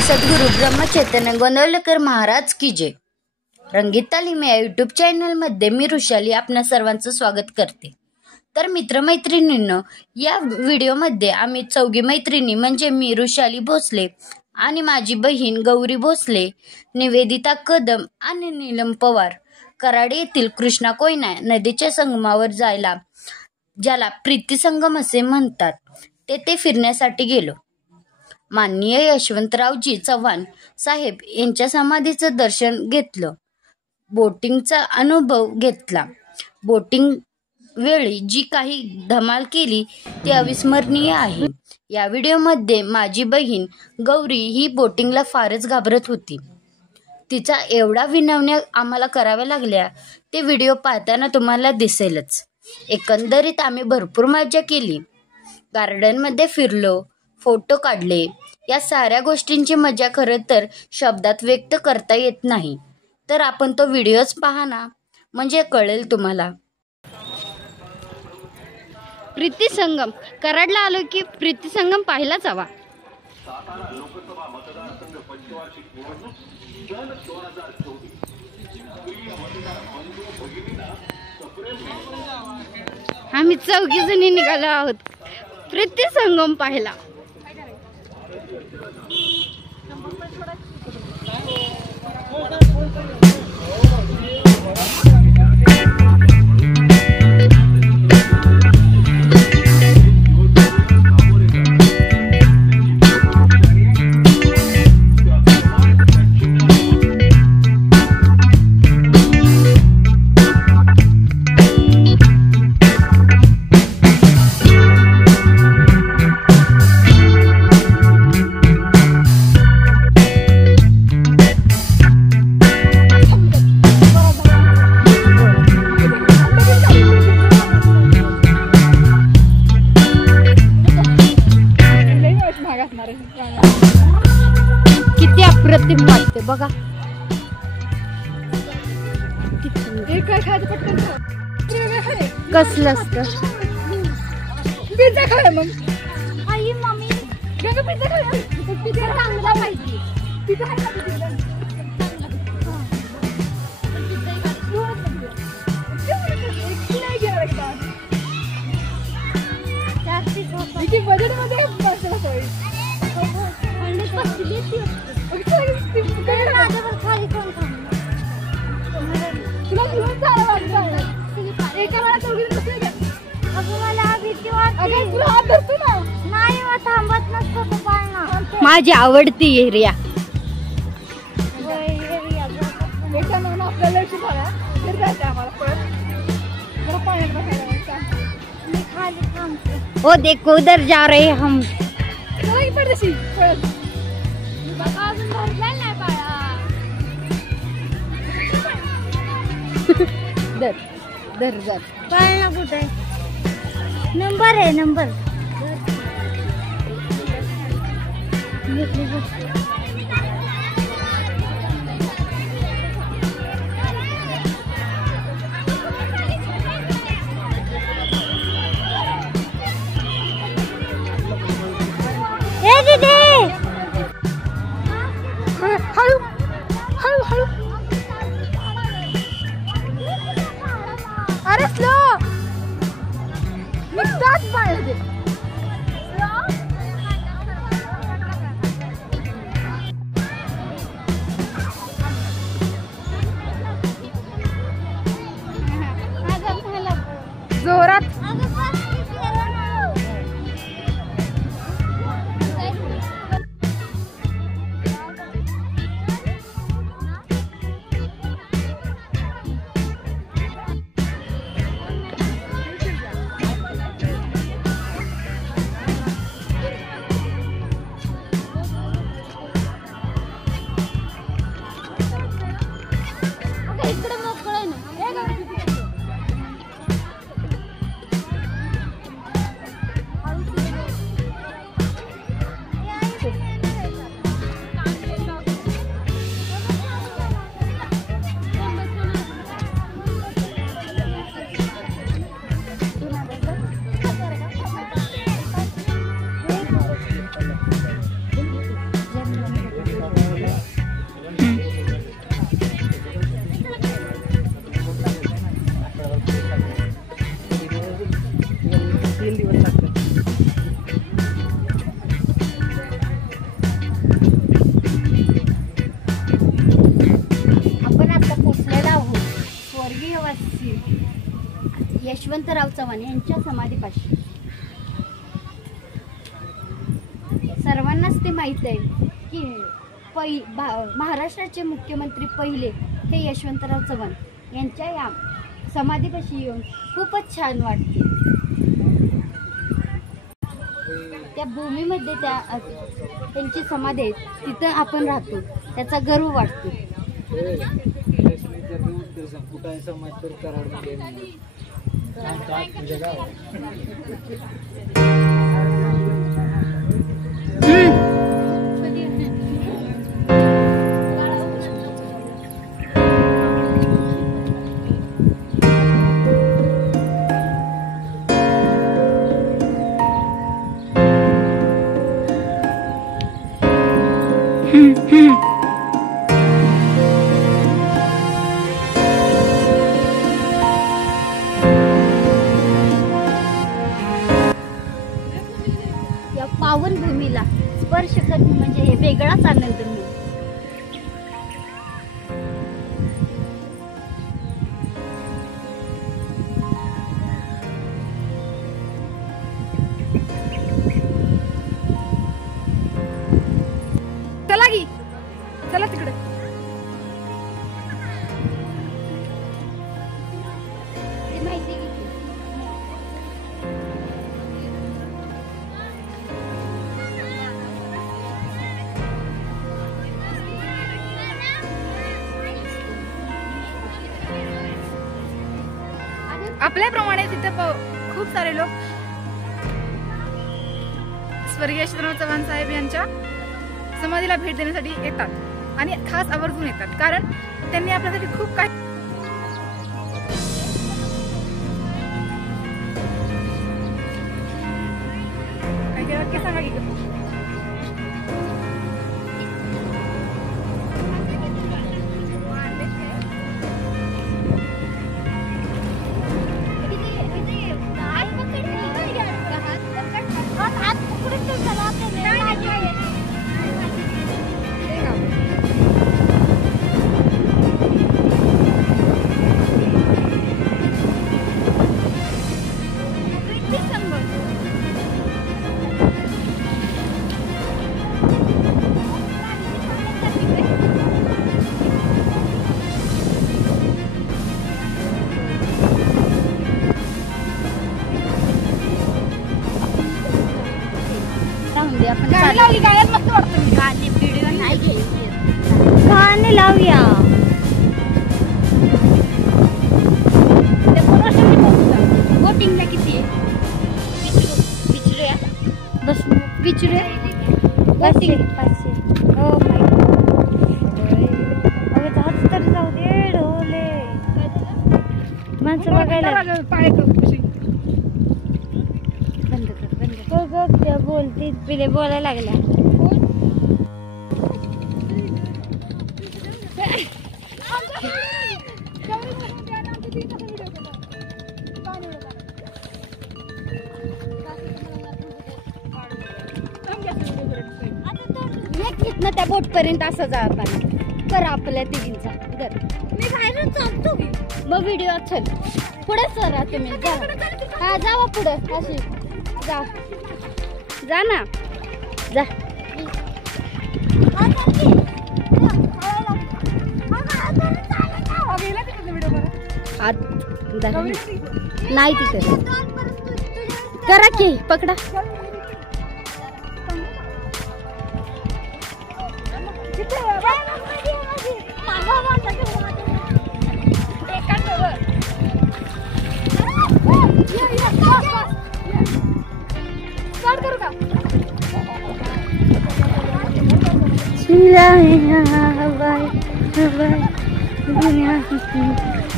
श्री सद्गुरु ब्रह्मचैतन्य गोंदवलेकर महाराज की जय। रंगीत तालीम या यूट्यूब चॅनलमध्ये मी ऋषाली आपणा सर्वांचं स्वागत करते। तर मित्रमैत्रिणींनो, या व्हिडिओमध्ये आम्ही चौघी मैत्रिणी म्हणजे मी ऋषाली भोसले आणि माझी बहीण गौरी भोसले, निवेदिता कदम आणि नीलम पवार कराड येथील कृष्णा कोयना नदीच्या संगमावर जायला, ज्याला प्रीती संगम असे म्हणतात, तेथे फिरण्यासाठी गेलो। माननीय यशवंतरावजी चव्हाण साहेब यांच्या समाधीचं दर्शन घेतलं। बोटिंगचा अनुभव घेतला। बोटिंग वेळी जी काही धमाल केली ती अविस्मरणीय आहे। या व्हिडिओमध्ये माझी बहीण गौरी ही बोटिंगला फारच घाबरत होती। तिचा एवढा विनवण्या आम्हाला कराव्या लागल्या ते व्हिडिओ पाहताना तुम्हाला दिसेलच। एकंदरीत आम्ही भरपूर मजा केली। गार्डनमध्ये फिरलो, फोटो काढले। या साऱ्या गोष्टींची मजा खरं तर शब्दात व्यक्त करता येत नाही। तर आपण तो व्हिडिओच पहा ना, म्हणजे कळेल तुम्हाला। प्रीती संगम कराडला आलो की प्रीती संगम पाहायलाच हवा। आम्ही चौघी जणी निघालो आहोत प्रीती संगम पाहायला। किती अप्रतिम वाटते बघा। काय खायचं पटकन कसलं असतं पिझ्झा खाय मग। आई मम्मी गंगा पिझ्झा खाय, पिझ्झा चांगला पाहिजे। पिझ्झा खाय ना, पिझ्झा बजेट मध्ये माझी आवडती एरिया। वो देखो उधर जा रहे हैं हम। दर दर दर पाळणा कुठे नंबर आहे, नंबर ए दीदी हळू हळू हळू। अरे स्लो निघतात पाहिजे। जोरात यशवंतराव चव्हाण यांच्या समाधीपाशी. सर्वांनाच ते माहीत आहे की महाराष्ट्राचे मुख्यमंत्री पहिले हे यशवंतराव चव्हाण यांच्या या समाधीपाशी येऊन खूपच छान वाटते. त्या भूमीमध्ये त्यांची समाधी आहे, तिथं आपण राहतो, त्याचा गर्व वाटतो. या पावन भूमीला स्पर्श करणे म्हणजे हे वेगळाच आनंद मिळतो. चला की चला तिकडे. आपल्याप्रमाणे तिथे खूप सारे लोक स्वर्गीय यशवंतराव चव्हाण साहेब यांच्या समाधीला भेट देण्यासाठी येतात आणि खास आवर्जून येतात, कारण त्यांनी आपल्यासाठी खूप काही वाक्य सांगा की. गाणे लावूया. बोटिंगला किती आहे? बस विचारूया. 500. हो तरी जाऊ दे ढोले माणसं बघायला. बंद कर. बोलते पिले बोलायला लागल्या. ना त्या बोट पर्यंत असं जा कर आपल्या तिघींचा घर. मी बाहेर चालतो मग व्हिडिओ चल पुढे सर तुम्ही जा. हा जावा पुढे अशी जा ना जा. नाही तिकडे करा की पकडा.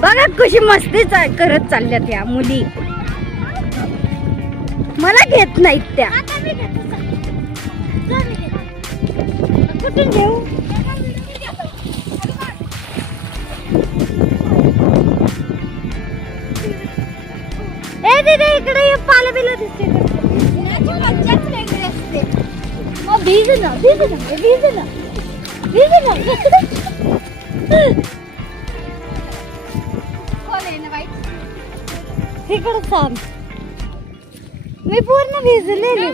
बघा कशी मस्ती करत चालल्यात या मुली. मला घेत नाहीत त्या. कुठून घेऊ? इकडे पाला बिला दिसते. मज्जाच वेगळी असते. मग भिज ना. कोण आहे ना बाई? इकडे थांब. मी पूर्ण भिजलेली.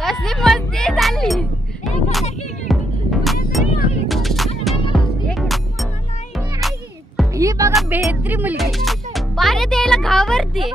कसली मस्ती झाली. ही बघा बेहतरी मुलगी पाणी द्यायला घाबरते.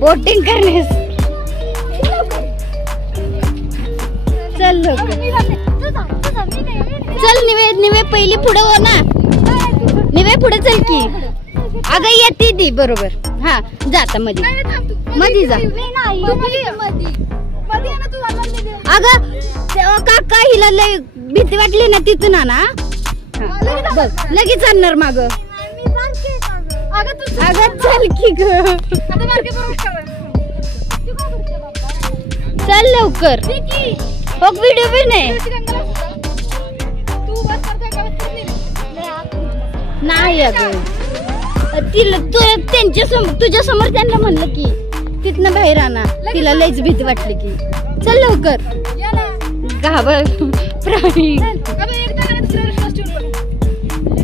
बोटिंग करण्यास चल लवकर. चल निवे पहिली पुढे हो ना. निवे पुढे चल की. अगं येते ती बरोबर. हा जाता मध्ये जा. अगं काका हिला लय भीती वाटली ना तिथून ना. बस लगेच आणणार माग. अगं चल की ग. चल लवकर. बघ व्हिडिओ बी नाही. नाही अगं तिला त्यांच्या समोर तुझ्या समोर त्यांना म्हणलं की तिथनं बाहेर आणा. तिला लयच भीती वाटली की. चल लवकर. घाबर प्राणी.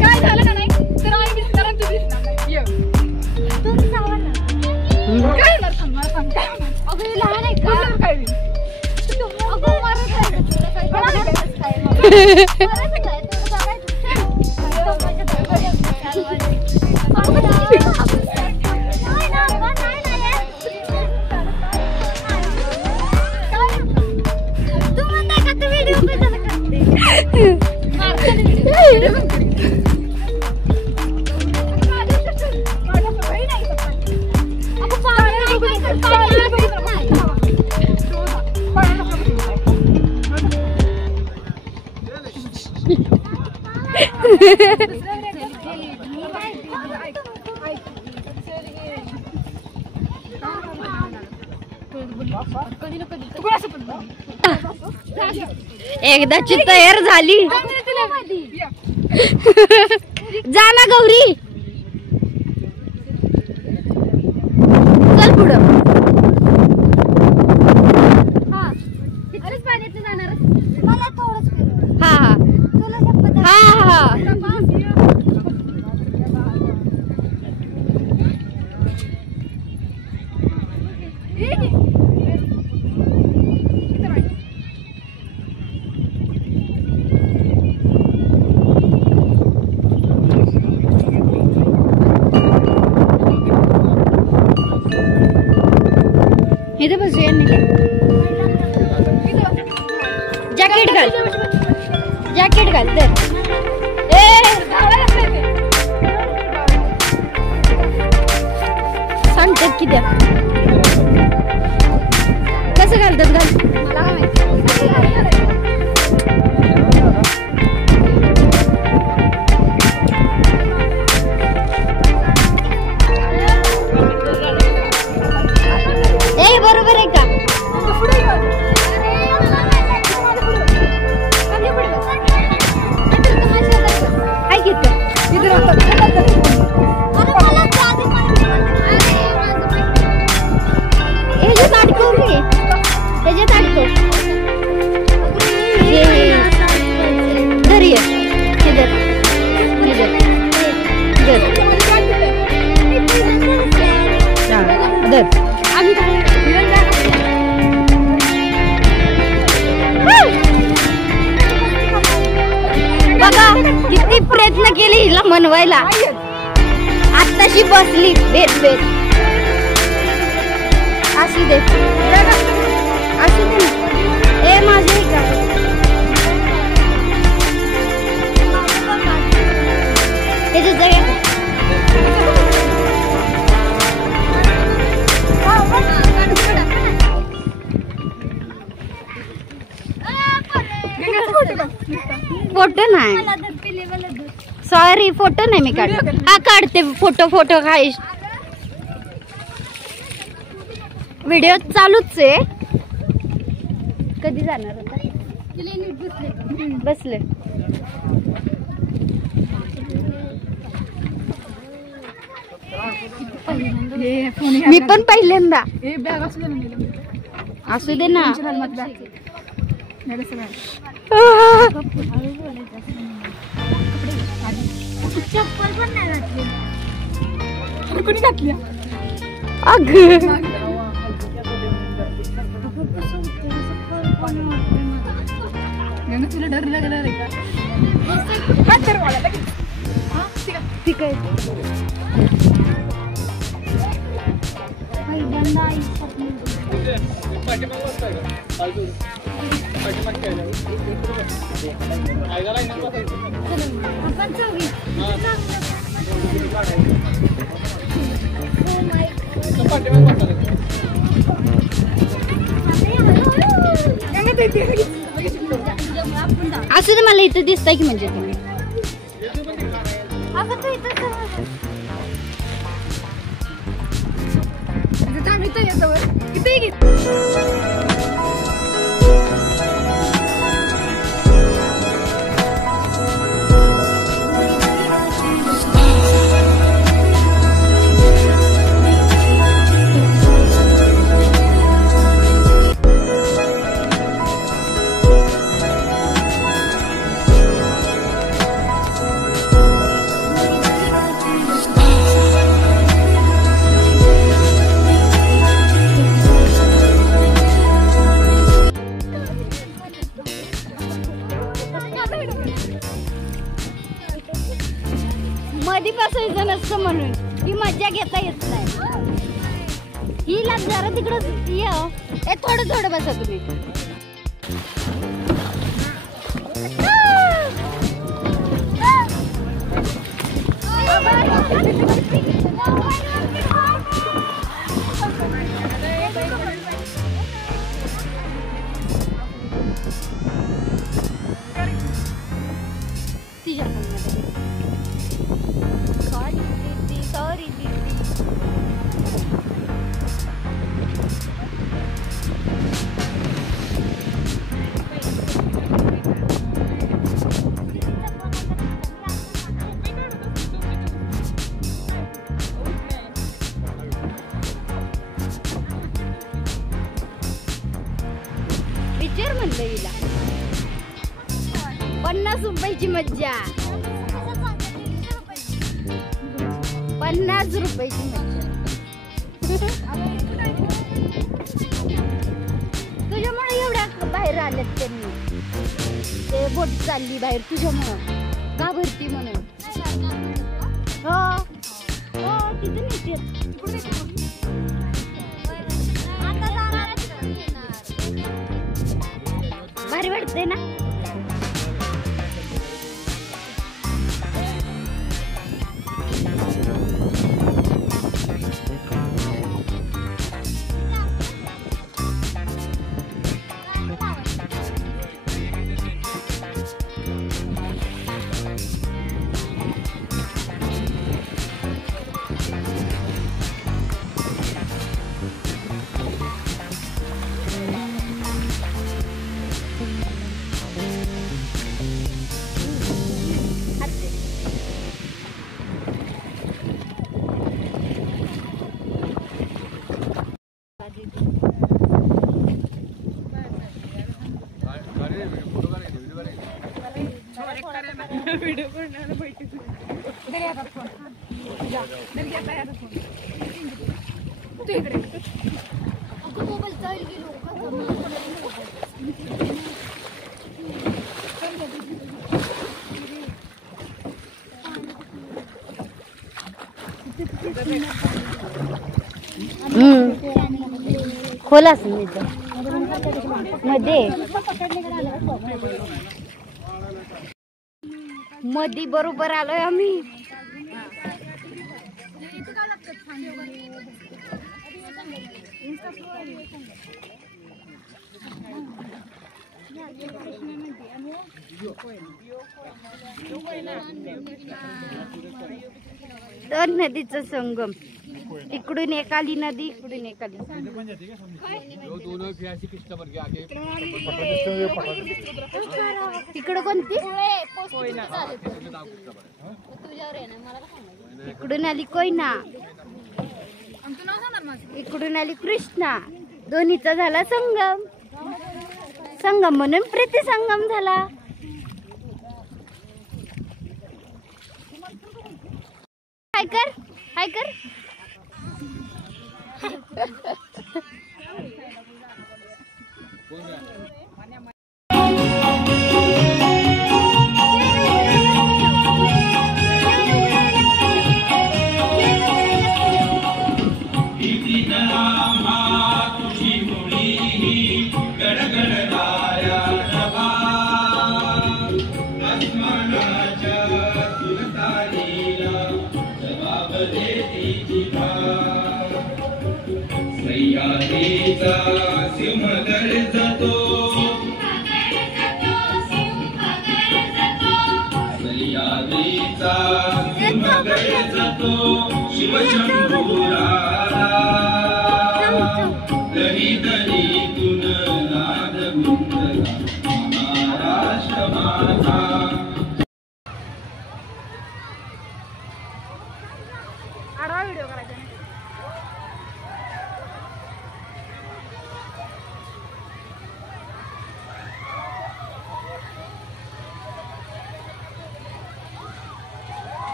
काय झालं का नाही तर आई कारण तू काय लहान आहे का. एकदाची तयार झाली. जा ना गौरी. चल पुढं. हा हा हा हा. इथे बसूया. जॅकेट घाल. जॅकेट घाल. तर सांगतात की द्या कसं घालतात. घाल. ए बरोबर आहे का. त्याच्यात अडकव. बनवायला आत्ताशी बसली बेत बेत असू दे असू दे ए माझे फोटो नाही सॉरी फोटो नाही मी काढते फोटो फोटो काय व्हिडिओ चालूच आहे कधी जाणार होता बसले मी पण पहिल्यांदा असू दे ना चप्पल पण नाही घातली तुला डर लागला रे का ठीक आहे असू दे मला इथं दिसतंय की म्हणजे तुम्ही मधी बसायचं नसतं म्हणून ही मज्जा घेता येत नाही हिला जरा तिकडं ये थोडं थोडं बसा तुम्ही विचार म्हणलं हिला 50 रुपयाची मज्जा 50 रुपयाची मज्जा तुझ्यामुळे एवढ्या बाहेर आल्यात त्यांनी ते बोट चालली बाहेर तुझ्यामुळं का भरती म्हणून हो हो तिथे नाही भारी वाटते ना व्हिडिओ करण्याला बैठक तू इकडे खोला मध्ये मध्ये बरोबर आलोय आम्ही. तर नदीचा संगम, इकडून एक आली नदी, इकडून एक आली. तिकडं कोणती? इकडून आली कोयना, इकडून आली कृष्णा. दोन्हीचा झाला संगम. संगम म्हणून प्रतिसंगम झाला. हाय कर, हाय कर.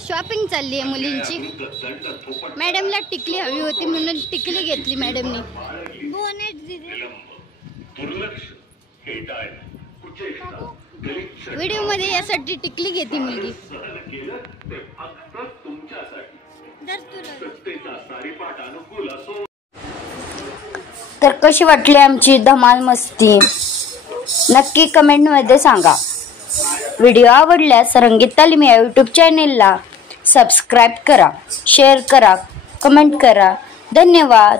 शॉपिंग चालली आहे मुलींची. मॅडमला टिकली हवी होती म्हणून टिकली घेतली मॅडमनी. व्हिडिओ मध्ये यासाठी टिकली घेते मुलगी. तर कशी वाटली आमची धमाल मस्ती नक्की कमेंट मध्ये सांगा. व्हिडिओ आवडल्यास रंगीत तालीम या यूट्यूब चॅनेलला सबस्क्राईब करा, शेअर करा, कमेंट करा. धन्यवाद.